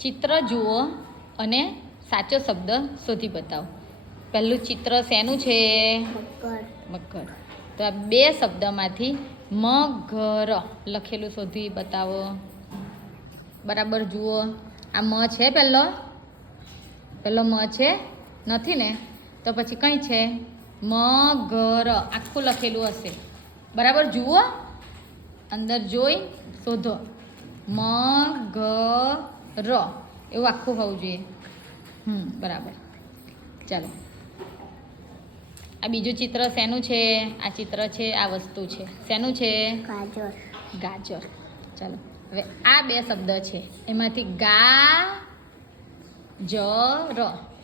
ચિત્ર જુઓ અને સાચો શબ્દ શોધી બતાવો. પહેલું ચિત્ર શેનું છે? મગર. તો આ બે શબ્દમાંથી મગર લખેલું શોધી બતાવો. બરાબર જુઓ. આ મ છે પહેલો મ છે? નથી ને? તો પછી કંઈ છે? મગર આખું લખેલું હશે. બરાબર જુઓ, અંદર જોઈ શોધો. મગર એવું આખું હોવું જોઈએ. બરાબર. ચાલો, આ બીજું ચિત્ર શેનું છે? આ ચિત્ર છે, આ વસ્તુ છે. શેનું છે? ગાજર. ચાલો, હવે આ બે શબ્દ છે, એમાંથી ગાજર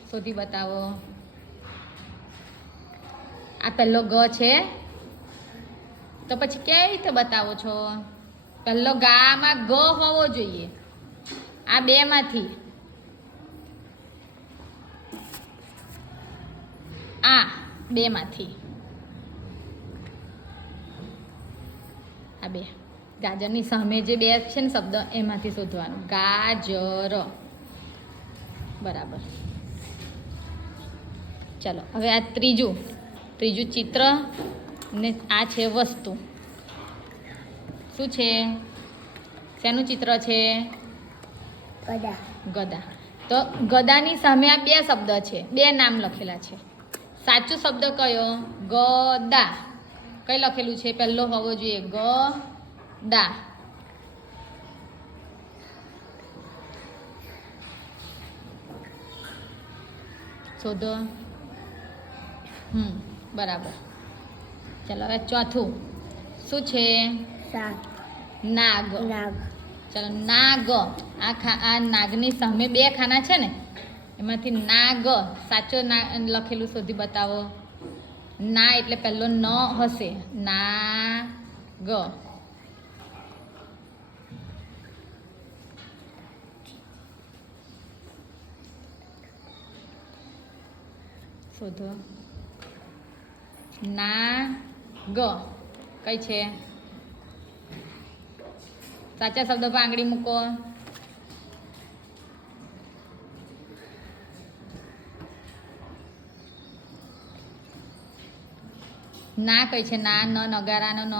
શોધી બતાવો. આ પહેલો ગ છે, તો પછી કેવી રીતે બતાવો છો? પહેલો ગામાં ગ હોવો જોઈએ. આ બે માંથી આ બે ગાજરની સામે જે બે છે ને શબ્દ, એમાંથી શોધવાનું. ગાજર. બરાબર. ચાલો, હવે આ ત્રીજું ચિત્ર ને આ છે વસ્તુ. શું છે? શેનું ચિત્ર છે? ગદા. તો ગદાની સામે આ બે શબ્દ છે, બે નામ લખેલા છે. સાચું શબ્દ કયો? ગદા. કઈ લખેલું છે? પહેલો હોવો જોઈએ ગદા. શોધો. બરાબર. ચાલો, હવે ચોથું શું છે? નાગ. ચાલો, નાગ. આ નાગની સામે બે ખાના છે ને, એમાંથી નાગ સાચો લખેલું શોધી બતાવો. ના એટલે પહેલો ન હશે. નાગ. શોધો. નાગ કઈ છે? સાચા શબ્દ પર આંગળી મૂકો. ના કઈ છે? ના, ન નગારાનો ન.